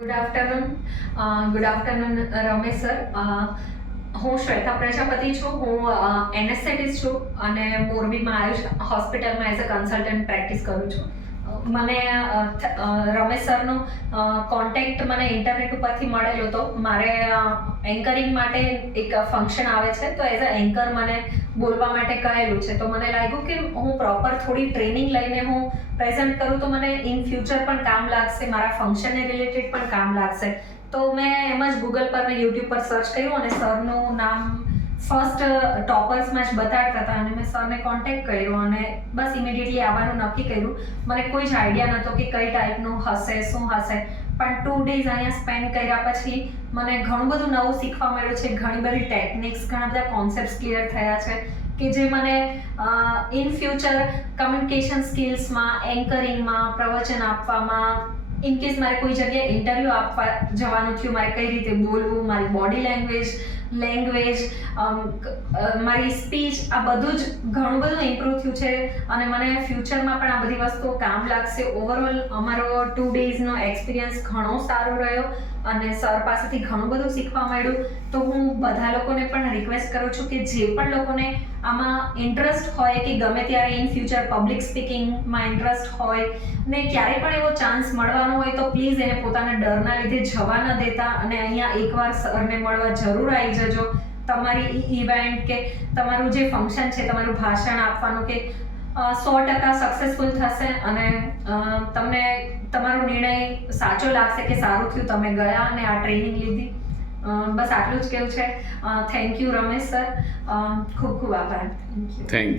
Good afternoon good afternoon Ramesh sir હું શ્વેતા પ્રજાપતિ છું. હું એનેસ્થેટિસ્ટ છું અને મોરબીમાં આયુષ હોસ્પિટલમાં એઝ અ કન્સલ્ટન્ટ પ્રેક્ટિસ કરું છું. મને રમેશ સરનો કોન્ટેક્ટ મને ઇન્ટરનેટ ઉપરથી મળેલો હતો. મારે એન્કરિંગ માટે એક ફંક્શન આવે છે. તો એઝ અ એન્કર મને બોલવા માટે કહેલું છે. તો મને લાગ્યું કે હું પ્રોપર થોડી ટ્રેનિંગ લઈને હું પ્રેઝન્ટ કરું તો મને ઇન ફ્યુચર પણ કામ લાગશે, મારા ફંક્શનને રિલેટેડ પણ કામ લાગશે. તો મેં એમ જ ગૂગલ પર ને યુટ્યુબ પર સર્ચ કર્યું અને સરનું નામ ફર્સ્ટ ટોપર્સમાં જ બતાડતા હતા અને મેં સરને કોન્ટેક્ટ કર્યો અને બસ ઇમિડિયેટલી આવવાનું નક્કી કર્યું. મને કોઈ જ આઈડિયા નહોતો કે કઈ ટાઈપનું હશે, શું હશે. પણ ટુ ડેઝ અહીંયા સ્પેન્ડ કર્યા પછી મને ઘણું બધું નવું શીખવા મળ્યું છે. ઘણી બધી ટેકનિક્સ ઘણા બધા કોન્સેપ્ટ ક્લિયર થયા છે કે જે મને ઇન ફ્યુચર કમ્યુનિકેશન સ્કિલ્સમાં એન્કરિંગમાં પ્રવચન આપવામાં ઇન કેસ મારે કોઈ જગ્યાએ ઇન્ટરવ્યૂ આપવા જવાનું થયું, મારે કઈ રીતે બોલવું, મારી બોડી લેંગ્વેજ લેંગ્વેજ મારી સ્પીચ આ બધું જ ઘણું બધું ઇમ્પ્રૂવ થયું છે. અને મને ફ્યુચરમાં પણ આ બધી વસ્તુઓ કામ લાગશે. ઓવરઓલ અમારો ટુ ડેઝનો એક્સપિરિયન્સ ઘણો સારો રહ્યો અને સર પાસેથી ઘણું બધું શીખવા મળ્યું. તો હું બધા લોકોને પણ રિક્વેસ્ટ કરું છું કે જે પણ લોકોને આમાં ઇન્ટરેસ્ટ હોય કે ગમે ત્યારે ઇન ફ્યુચર પબ્લિક સ્પીકિંગમાં ઇન્ટરેસ્ટ હોય, ને ક્યારેય પણ એવો ચાન્સ મળવાનો હોય તો પ્લીઝ એને પોતાના ડરના લીધે જવા ન દેતા. અને અહીંયા એકવાર સરને મળવા જરૂર આવી જજો. તમારી ઇવેન્ટ કે તમારું જે ફંક્શન છે, તમારું ભાષણ આપવાનું કે સો ટકા સક્સેસફુલ થશે અને તમને તમારો નિર્ણય સાચો લાગશે કે સારું થયું, તમે ગયા અને આ ટ્રેનિંગ લીધી. બસ આટલું જ કેવું છે. થેન્ક યુ રમેશ સર ખૂબ ખૂબ આભાર. Thank you